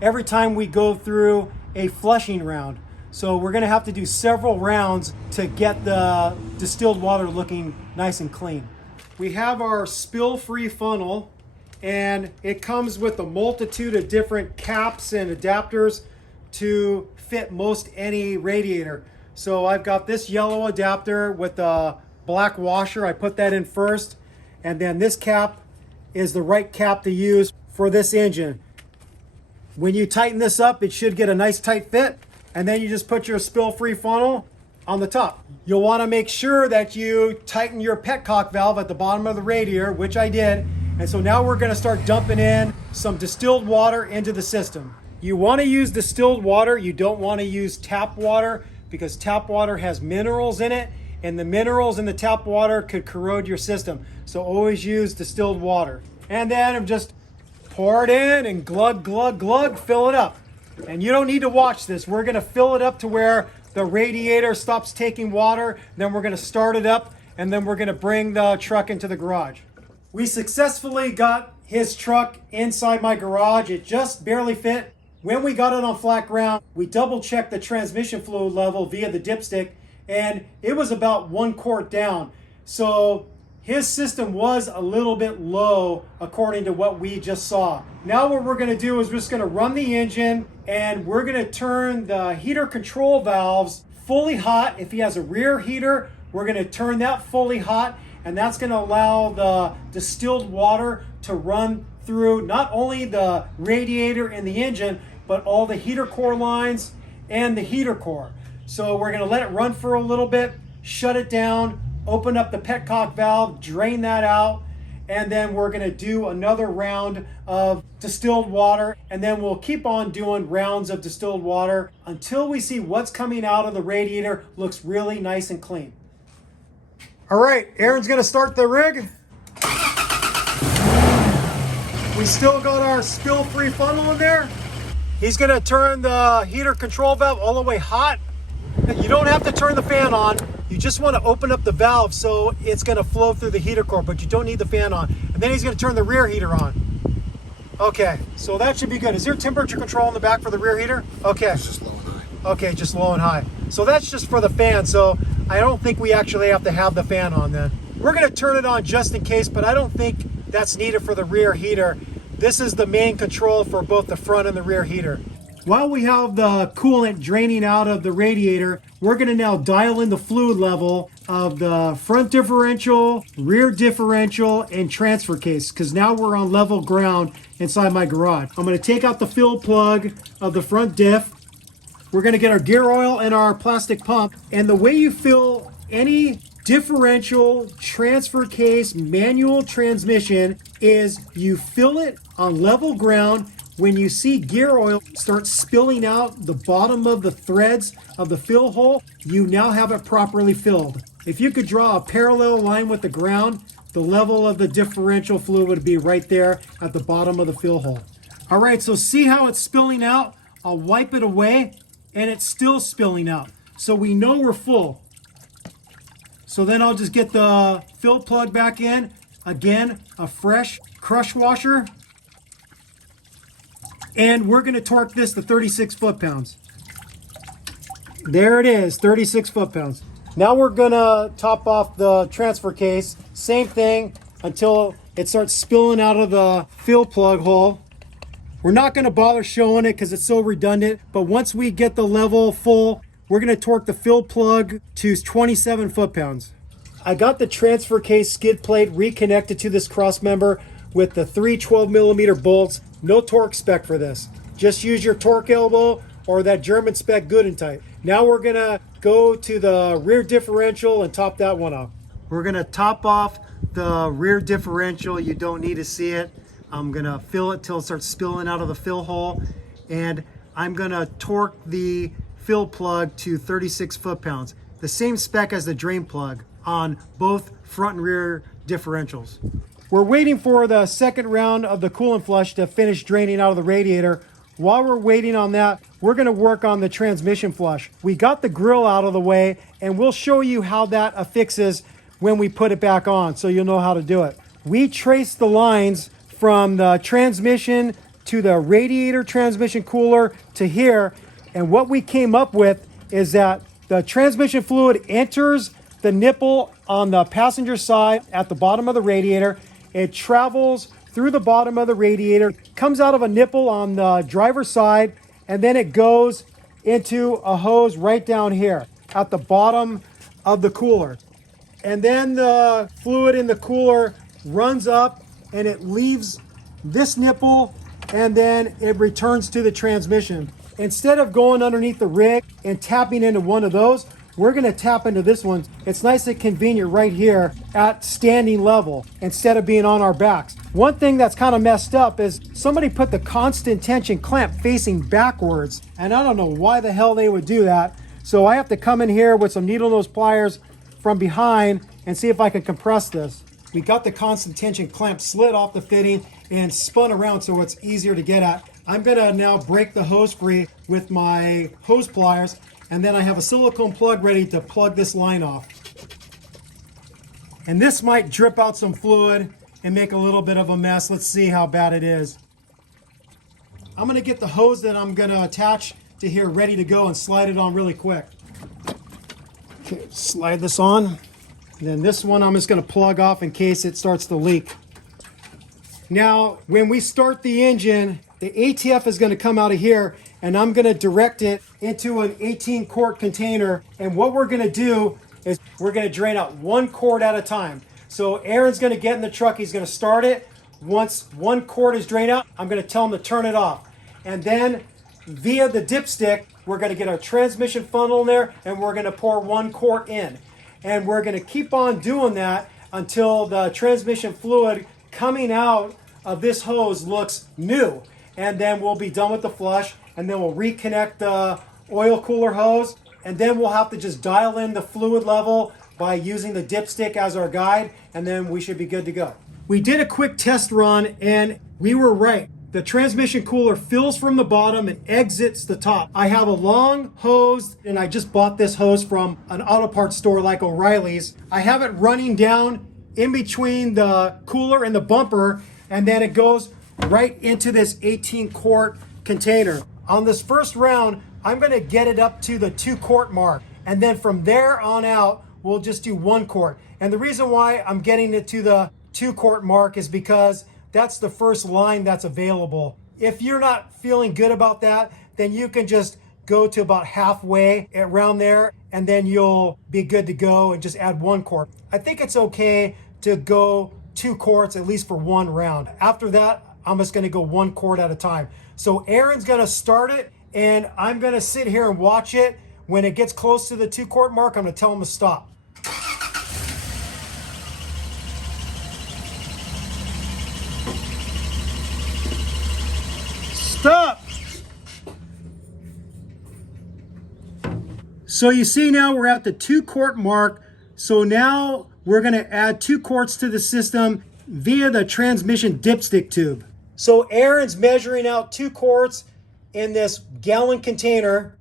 every time we go through a flushing round. So we're gonna have to do several rounds to get the distilled water looking nice and clean. We have our spill-free funnel, and it comes with a multitude of different caps and adapters to fit most any radiator. So I've got this yellow adapter with a black washer. I put that in first, and then this cap is the right cap to use for this engine. When you tighten this up, it should get a nice tight fit, and then you just put your spill-free funnel on the top. You'll want to make sure that you tighten your petcock valve at the bottom of the radiator, which I did. And so now we're going to start dumping in some distilled water into the system. You want to use distilled water. You don't want to use tap water, because tap water has minerals in it, and the minerals in the tap water could corrode your system. So always use distilled water. And then just pour it in and glug, glug, glug, fill it up. And you don't need to watch this. We're gonna fill it up to where the radiator stops taking water. Then we're gonna start it up, and then we're gonna bring the truck into the garage. We successfully got his truck inside my garage. It just barely fit. When we got it on flat ground, we double checked the transmission fluid level via the dipstick, and it was about 1 quart down. So his system was a little bit low according to what we just saw. Now what we're gonna do is we're just gonna run the engine, and we're gonna turn the heater control valves fully hot. If he has a rear heater, we're gonna turn that fully hot, and that's gonna allow the distilled water to run through not only the radiator and the engine, but all the heater core lines and the heater core. So we're gonna let it run for a little bit, shut it down, open up the petcock valve, drain that out, and then we're gonna do another round of distilled water, and then we'll keep on doing rounds of distilled water until we see what's coming out of the radiator looks really nice and clean. All right, Aaron's gonna start the rig. We still got our spill-free funnel in there. He's gonna turn the heater control valve all the way hot. You don't have to turn the fan on. You just want to open up the valve so it's going to flow through the heater core, but you don't need the fan on. And then he's going to turn the rear heater on. Okay, so that should be good. Is there temperature control in the back for the rear heater? Okay. It's just low and high. Okay, just low and high. So that's just for the fan, so I don't think we actually have to have the fan on then. We're going to turn it on just in case, but I don't think that's needed for the rear heater. This is the main control for both the front and the rear heater. While we have the coolant draining out of the radiator, we're going to now dial in the fluid level of the front differential, rear differential, and transfer case, because now we're on level ground inside my garage. I'm going to take out the fill plug of the front diff. We're going to get our gear oil and our plastic pump. And the way you fill any differential, transfer case, manual transmission is you fill it on level ground. When you see gear oil start spilling out the bottom of the threads of the fill hole, you now have it properly filled. If you could draw a parallel line with the ground, the level of the differential fluid would be right there at the bottom of the fill hole. All right, so see how it's spilling out? I'll wipe it away and it's still spilling out. So we know we're full. So then I'll just get the fill plug back in. Again, a fresh crush washer. And we're going to torque this to 36 foot-pounds. There it is, 36 foot-pounds. Now we're going to top off the transfer case. Same thing until it starts spilling out of the fill plug hole. We're not going to bother showing it because it's so redundant. But once we get the level full, we're going to torque the fill plug to 27 foot-pounds. I got the transfer case skid plate reconnected to this cross member with the 3 12-millimeter bolts. No torque spec for this. Just use your torque elbow or that German spec good and tight. Now we're gonna go to the rear differential and top that one off. We're gonna top off the rear differential. You don't need to see it. I'm gonna fill it till it starts spilling out of the fill hole. And I'm gonna torque the fill plug to 36 foot-pounds. The same spec as the drain plug on both front and rear differentials. We're waiting for the second round of the coolant flush to finish draining out of the radiator. While we're waiting on that, we're going to work on the transmission flush. We got the grill out of the way, and we'll show you how that affixes when we put it back on, so you'll know how to do it. We traced the lines from the transmission to the radiator transmission cooler to here, and what we came up with is that the transmission fluid enters the nipple on the passenger side at the bottom of the radiator. It travels through the bottom of the radiator, comes out of a nipple on the driver's side, and then it goes into a hose right down here at the bottom of the cooler. And then the fluid in the cooler runs up and it leaves this nipple and then it returns to the transmission. Instead of going underneath the rig and tapping into one of those, we're going to tap into this one. It's nice and convenient right here at standing level instead of being on our backs. One thing that's kind of messed up is somebody put the constant tension clamp facing backwards, and I don't know why the hell they would do that. So I have to come in here with some needle nose pliers from behind and see if I can compress this. We got the constant tension clamp slid off the fitting and spun around so it's easier to get at. I'm going to now break the hose free with my hose pliers. And then I have a silicone plug ready to plug this line off. And this might drip out some fluid and make a little bit of a mess. Let's see how bad it is. I'm going to get the hose that I'm going to attach to here ready to go and slide it on really quick. Okay, slide this on. And then this one I'm just going to plug off in case it starts to leak. Now, when we start the engine, the ATF is going to come out of here, and I'm going to direct it into an 18-quart container. And what we're going to do is we're going to drain out 1 quart at a time. So Aaron's going to get in the truck. He's going to start it. Once 1 quart is drained out, I'm going to tell him to turn it off. And then via the dipstick, we're going to get our transmission funnel in there, and we're going to pour 1 quart in. And we're going to keep on doing that until the transmission fluid coming out of this hose looks new. And then we'll be done with the flush, and then we'll reconnect the oil cooler hose, and then we'll have to just dial in the fluid level by using the dipstick as our guide, and then we should be good to go. We did a quick test run and we were right. The transmission cooler fills from the bottom and exits the top. I have a long hose, and I just bought this hose from an auto parts store like O'Reilly's. I have it running down in between the cooler and the bumper, and then it goes right into this 18-quart container. On this first round, I'm gonna get it up to the 2-quart mark, and then from there on out, we'll just do 1 quart. And the reason why I'm getting it to the 2-quart mark is because that's the first line that's available. If you're not feeling good about that, then you can just go to about halfway around there, and then you'll be good to go and just add 1 quart. I think it's okay to go 2 quarts at least for 1 round. After that, I'm just gonna go 1 quart at a time. So Aaron's gonna start it, and I'm gonna sit here and watch it. When it gets close to the 2-quart mark, I'm gonna tell him to stop. Stop! So you see now we're at the 2-quart mark. So now we're gonna add 2 quarts to the system via the transmission dipstick tube. So Aaron's measuring out 2 quarts in this gallon container.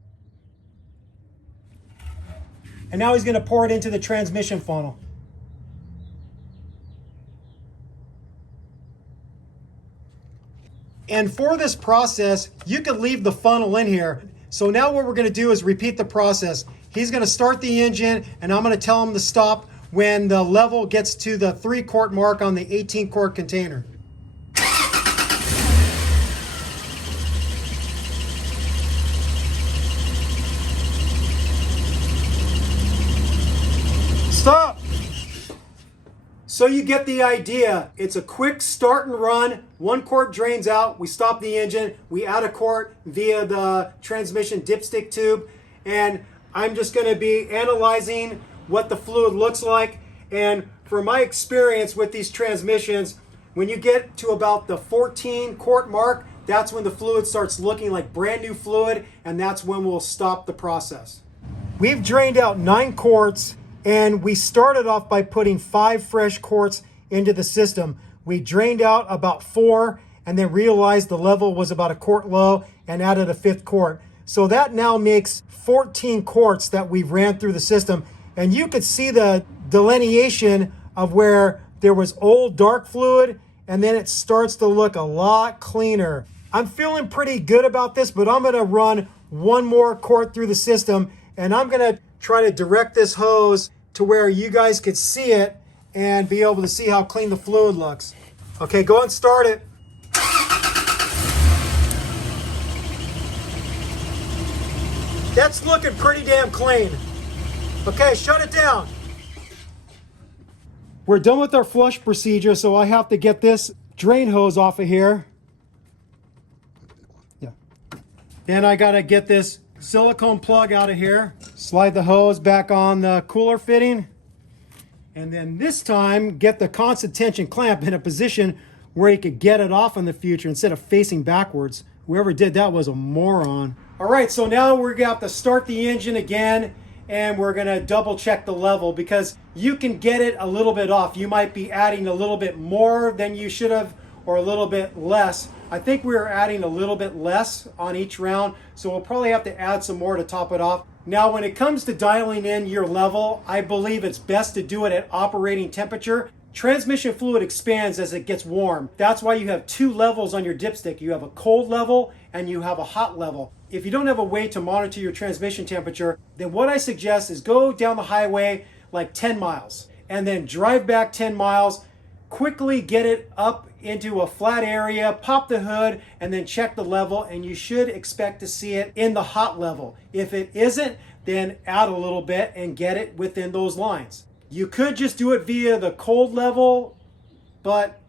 And now he's gonna pour it into the transmission funnel. And for this process, you could leave the funnel in here. So now what we're gonna do is repeat the process. He's gonna start the engine, and I'm gonna tell him to stop when the level gets to the 3-quart mark on the 18-quart container. Stop! So you get the idea. It's a quick start and run. 1 quart drains out. We stop the engine. We add a quart via the transmission dipstick tube. And I'm just going to be analyzing what the fluid looks like. And from my experience with these transmissions, when you get to about the 14-quart mark, that's when the fluid starts looking like brand new fluid, and that's when we'll stop the process. We've drained out 9 quarts. And we started off by putting 5 fresh quarts into the system. We drained out about 4 and then realized the level was about a quart low and added a 5th quart. So that now makes 14 quarts that we've ran through the system. And you could see the delineation of where there was old dark fluid, and then it starts to look a lot cleaner. I'm feeling pretty good about this, but I'm gonna run 1 more quart through the system, and I'm gonna try to direct this hose to where you guys could see it and be able to see how clean the fluid looks. Okay, go and start it. That's looking pretty damn clean. Okay, shut it down. We're done with our flush procedure, so I have to get this drain hose off of here. Yeah. Then I gotta get this silicone plug out of here, slide the hose back on the cooler fitting, and then this time get the constant tension clamp in a position where you could get it off in the future instead of facing backwards. Whoever did that was a moron. All right, so now we're gonna have to start the engine again, and we're gonna double check the level because you can get it a little bit off. You might be adding a little bit more than you should have or a little bit less. I think we were adding a little bit less on each round, so we'll probably have to add some more to top it off. Now, when it comes to dialing in your level, I believe it's best to do it at operating temperature. Transmission fluid expands as it gets warm. That's why you have 2 levels on your dipstick. You have a cold level and you have a hot level. If you don't have a way to monitor your transmission temperature, then what I suggest is go down the highway like 10 miles and then drive back 10 miles, quickly get it up into a flat area, pop the hood, and then check the level, and you should expect to see it in the hot level. If it isn't, then add a little bit and get it within those lines. You could just do it via the cold level, but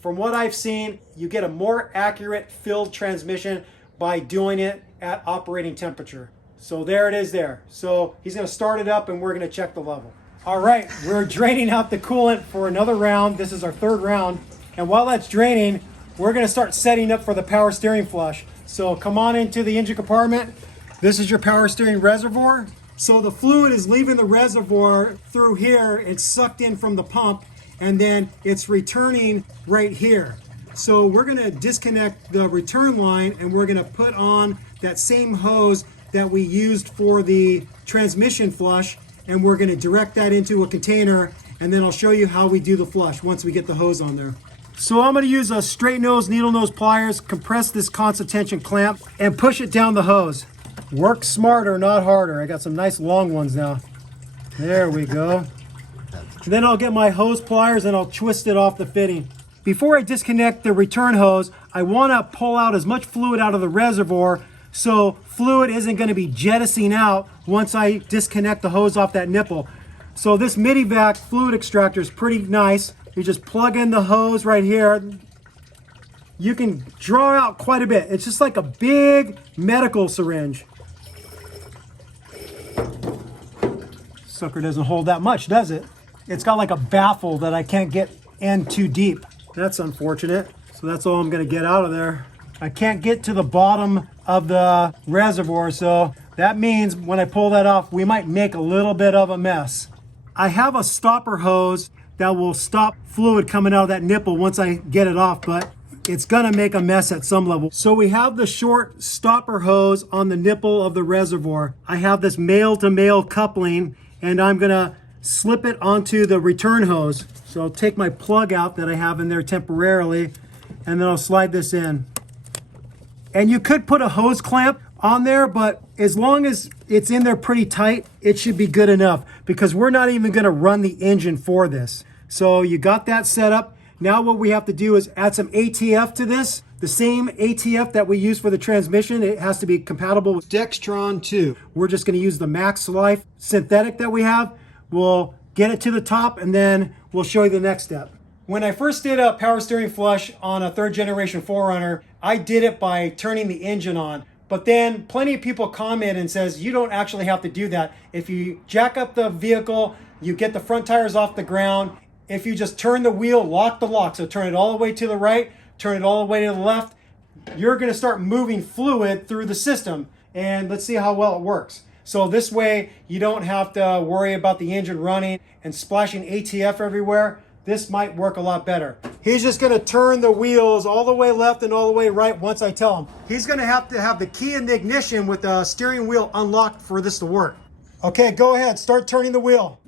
from what I've seen, you get a more accurate filled transmission by doing it at operating temperature. So there it is there. So he's gonna start it up and we're gonna check the level. All right, we're draining out the coolant for another round. This is our 3rd round. And while that's draining, we're gonna start setting up for the power steering flush. So come on into the engine compartment. This is your power steering reservoir. So the fluid is leaving the reservoir through here. It's sucked in from the pump, and then it's returning right here. So we're gonna disconnect the return line, and we're gonna put on that same hose that we used for the transmission flush, and we're gonna direct that into a container, and then I'll show you how we do the flush once we get the hose on there. So I'm gonna use a straight nose, needle nose pliers, compress this constant tension clamp, and push it down the hose. Work smarter, not harder. I got some nice long ones now. There we go. And then I'll get my hose pliers and I'll twist it off the fitting. Before I disconnect the return hose, I wanna pull out as much fluid out of the reservoir so fluid isn't gonna be jettisoning out once I disconnect the hose off that nipple. So this midi-vac fluid extractor is pretty nice. You just plug in the hose right here. You can draw out quite a bit. It's just like a big medical syringe. Sucker doesn't hold that much, does it? It's got like a baffle that I can't get in too deep. That's unfortunate. So that's all I'm gonna get out of there. I can't get to the bottom of the reservoir, so that means when I pull that off, we might make a little bit of a mess. I have a stopper hose that will stop fluid coming out of that nipple once I get it off, but it's gonna make a mess at some level. So we have the short stopper hose on the nipple of the reservoir. I have this male to male coupling, and I'm gonna slip it onto the return hose. So I'll take my plug out that I have in there temporarily, and then I'll slide this in. And you could put a hose clamp on there, but as long as it's in there pretty tight, it should be good enough, because we're not even gonna run the engine for this. So you got that set up. Now what we have to do is add some ATF to this. The same ATF that we use for the transmission, it has to be compatible with Dextron 2. We're just gonna use the Max Life synthetic that we have. We'll get it to the top, and then we'll show you the next step. When I first did a power steering flush on a 3rd generation 4Runner, I did it by turning the engine on. But then plenty of people comment and says, you don't actually have to do that. If you jack up the vehicle, you get the front tires off the ground. If you just turn the wheel, lock the lock, so turn it all the way to the right, turn it all the way to the left, you're gonna start moving fluid through the system. And let's see how well it works. So this way, you don't have to worry about the engine running and splashing ATF everywhere. This might work a lot better. He's just gonna turn the wheels all the way left and all the way right once I tell him. He's gonna have to have the key in the ignition with the steering wheel unlocked for this to work. Okay, go ahead, start turning the wheel.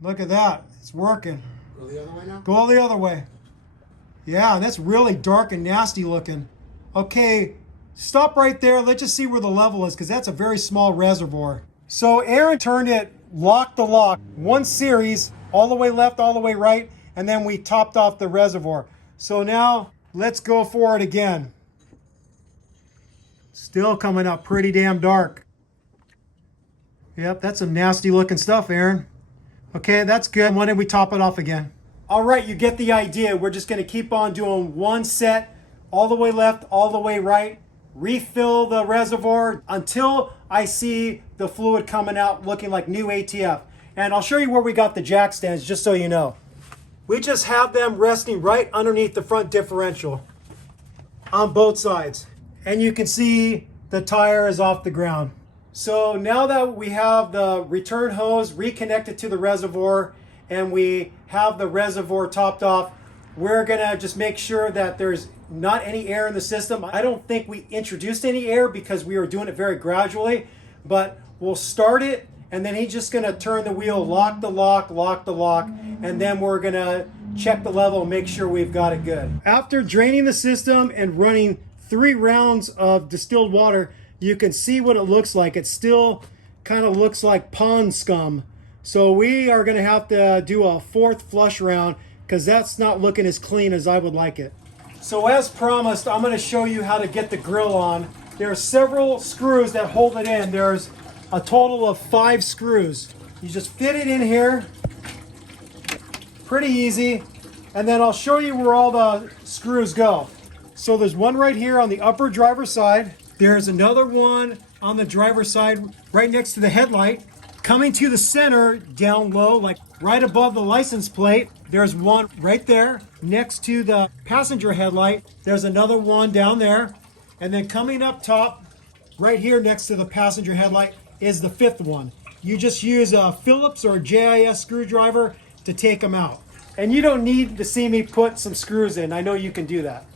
Look at that, it's working. Go the other way now? Go the other way. Yeah, that's really dark and nasty looking. Okay, stop right there. Let's just see where the level is, because that's a very small reservoir. So Aaron turned it, locked the lock, one series, all the way left, all the way right, and then we topped off the reservoir. So now let's go for it again. Still coming up pretty damn dark. Yep, that's some nasty looking stuff, Aaron. Okay, that's good. Why don't we top it off again? All right, you get the idea. We're just gonna keep on doing one set, all the way left, all the way right, refill the reservoir until I see the fluid coming out looking like new ATF. And I'll show you where we got the jack stands, just so you know. We just have them resting right underneath the front differential on both sides. And you can see the tire is off the ground. So now that we have the return hose reconnected to the reservoir and we have the reservoir topped off, we're gonna just make sure that there's not any air in the system. I don't think we introduced any air because we were doing it very gradually, but we'll start it, and then he's just gonna turn the wheel, lock the lock, and then we're gonna check the level and make sure we've got it good. After draining the system and running 3 rounds of distilled water, you can see what it looks like. It still kind of looks like pond scum. So we are gonna have to do a 4th flush round, because that's not looking as clean as I would like it. So as promised, I'm gonna show you how to get the grill on. There are several screws that hold it in. There's a total of 5 screws. You just fit it in here, pretty easy. And then I'll show you where all the screws go. So there's one right here on the upper driver's side. There's another one on the driver's side right next to the headlight. Coming to the center down low, like right above the license plate, There's one right there next to the passenger headlight. There's another one down there. And then coming up top, right here next to the passenger headlight, is the fifth one. You just use a Phillips or a JIS screwdriver to take them out. And you don't need to see me put some screws in. I know you can do that.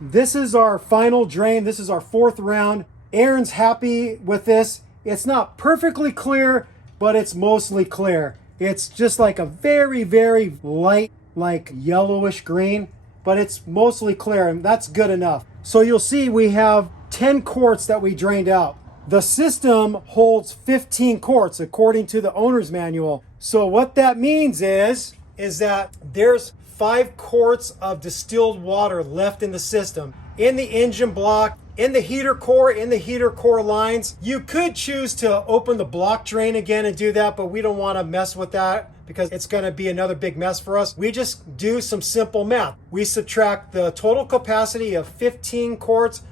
This is our final drain. This is our fourth round. Aaron's happy with this. It's not perfectly clear, but it's mostly clear. It's just like a very, very light, like yellowish green, but it's mostly clear, and that's good enough. So you'll see we have 10 quarts that we drained out. The system holds 15 quarts according to the owner's manual. So what that means is that there's 5 quarts of distilled water left in the system, in the engine block, in the heater core lines. You could choose to open the block drain again and do that, but we don't want to mess with that because it's going to be another big mess for us. We just do some simple math. We subtract the total capacity of 15 quarts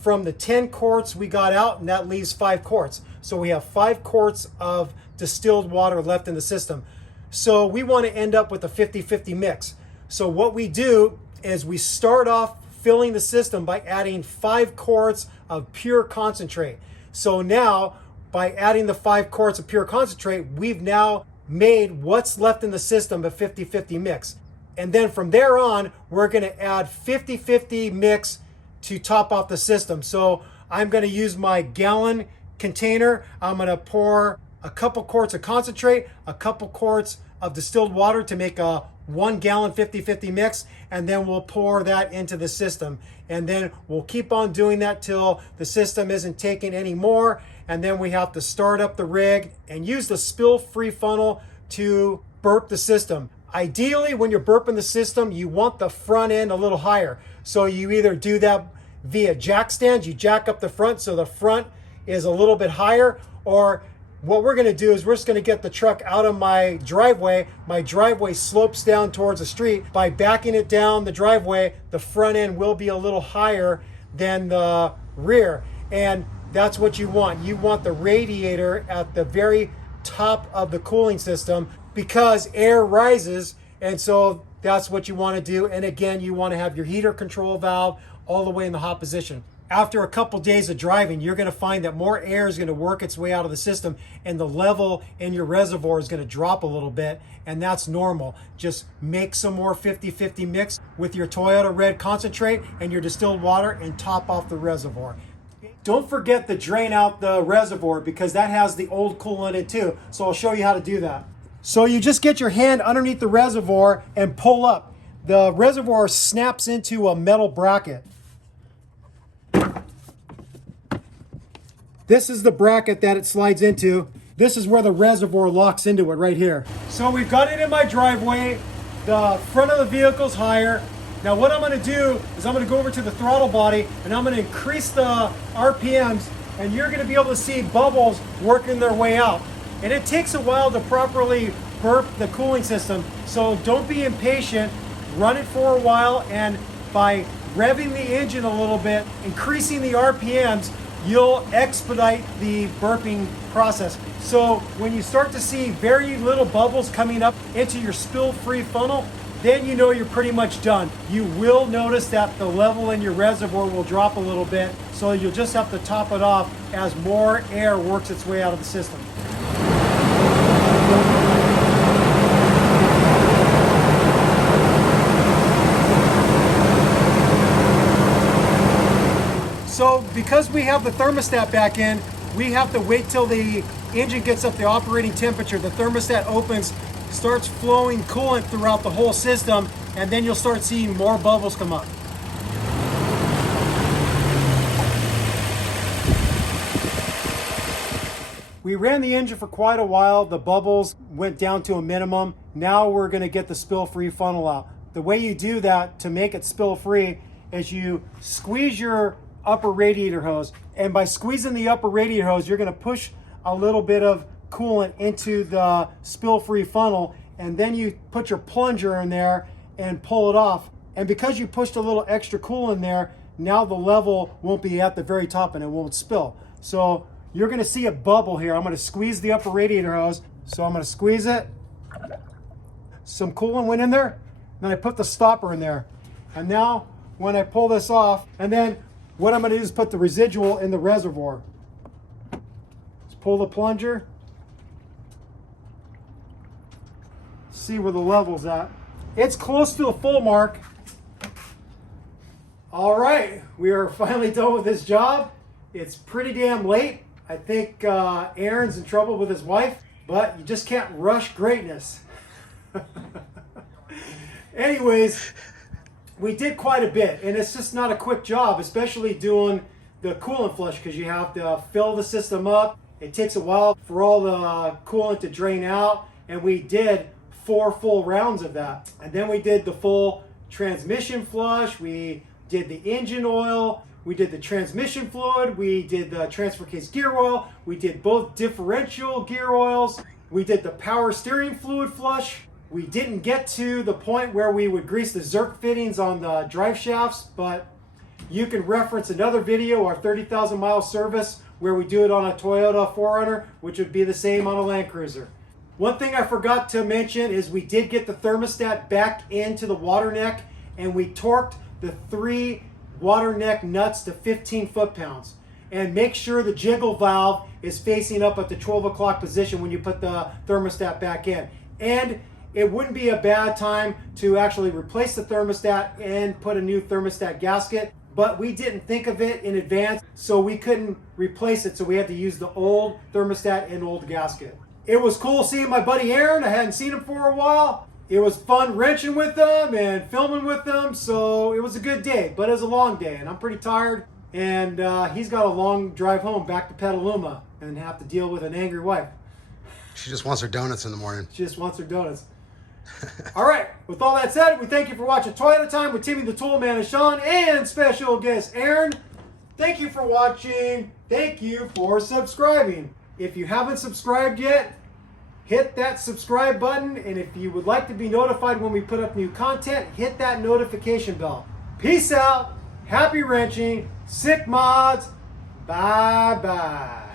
from the 10 quarts we got out, and that leaves 5 quarts. So we have 5 quarts of distilled water left in the system. So we want to end up with a 50-50 mix. So what we do is we start off filling the system by adding 5 quarts of pure concentrate. So now, by adding the 5 quarts of pure concentrate, we've now made what's left in the system a 50-50 mix. And then from there on, we're going to add 50-50 mix to top off the system. So I'm going to use my gallon container. I'm going to pour a couple quarts of concentrate, a couple quarts of distilled water to make a 1 gallon 50-50 mix, and then we'll pour that into the system. And then we'll keep on doing that till the system isn't taking any more, and then we have to start up the rig and use the spill-free funnel to burp the system. Ideally, when you're burping the system, you want the front end a little higher. So you either do that via jack stands, you jack up the front so the front is a little bit higher, or what we're going to do is we're just going to get the truck out of my driveway. My driveway slopes down towards the street. By backing it down the driveway, the front end will be a little higher than the rear. And that's what you want. You want the radiator at the very top of the cooling system because air rises. And so that's what you want to do. And again, you want to have your heater control valve all the way in the hot position. After a couple days of driving, you're going to find that more air is going to work its way out of the system and the level in your reservoir is going to drop a little bit, and that's normal. Just make some more 50-50 mix with your Toyota Red concentrate and your distilled water and top off the reservoir. Don't forget to drain out the reservoir because that has the old coolant in it too. So I'll show you how to do that. So you just get your hand underneath the reservoir and pull up. The reservoir snaps into a metal bracket. This is the bracket that it slides into. This is where the reservoir locks into it right here. So we've got it in my driveway. The front of the vehicle's higher. Now what I'm gonna do is I'm gonna go over to the throttle body and I'm gonna increase the RPMs, and you're gonna be able to see bubbles working their way out. And it takes a while to properly burp the cooling system. So don't be impatient, run it for a while, and by revving the engine a little bit, increasing the RPMs, you'll expedite the burping process. So when you start to see very little bubbles coming up into your spill-free funnel, then you know you're pretty much done. You will notice that the level in your reservoir will drop a little bit, so you'll just have to top it off as more air works its way out of the system. So because we have the thermostat back in, we have to wait till the engine gets up to operating temperature. The thermostat opens, starts flowing coolant throughout the whole system, and then you'll start seeing more bubbles come up. We ran the engine for quite a while. The bubbles went down to a minimum. Now we're going to get the spill-free funnel out. The way you do that to make it spill-free is you squeeze your upper radiator hose, and by squeezing the upper radiator hose, you're going to push a little bit of coolant into the spill-free funnel, and then you put your plunger in there and pull it off. And because you pushed a little extra coolant in there, now the level won't be at the very top and it won't spill. So you're going to see a bubble here. I'm going to squeeze the upper radiator hose. So I'm going to squeeze it. Some coolant went in there. Then I put the stopper in there. And now when I pull this off, and then what I'm gonna do is put the residual in the reservoir. Just pull the plunger. See where the level's at. It's close to the full mark. All right, we are finally done with this job. It's pretty damn late. I think Aaron's in trouble with his wife, but you just can't rush greatness. Anyways, we did quite a bit, and it's just not a quick job, especially doing the coolant flush, because you have to fill the system up. It takes a while for all the coolant to drain out, and we did 4 full rounds of that. And then we did the full transmission flush, we did the engine oil, we did the transmission fluid, we did the transfer case gear oil, we did both differential gear oils, we did the power steering fluid flush. We didn't get to the point where we would grease the Zerk fittings on the drive shafts, but you can reference another video, our 30,000 mile service, where we do it on a Toyota 4Runner, which would be the same on a Land Cruiser. One thing I forgot to mention is we did get the thermostat back into the water neck, and we torqued the 3 water neck nuts to 15 foot-pounds. And make sure the jiggle valve is facing up at the 12 o'clock position when you put the thermostat back in. And it wouldn't be a bad time to actually replace the thermostat and put a new thermostat gasket, but we didn't think of it in advance, so we couldn't replace it, so we had to use the old thermostat and old gasket. It was cool seeing my buddy Aaron. I hadn't seen him for a while. It was fun wrenching with them and filming with them, so it was a good day, but it was a long day, and I'm pretty tired, and he's got a long drive home back to Petaluma and have to deal with an angry wife. She just wants her donuts in the morning. She just wants her donuts. All right, with all that said, we thank you for watching Toyota Time with Timmy the Toolman and Sean and special guest Aaron. Thank you for watching. Thank you for subscribing. If you haven't subscribed yet, hit that subscribe button, and if you would like to be notified when we put up new content, hit that notification bell. Peace out, happy wrenching, sick mods, bye-bye.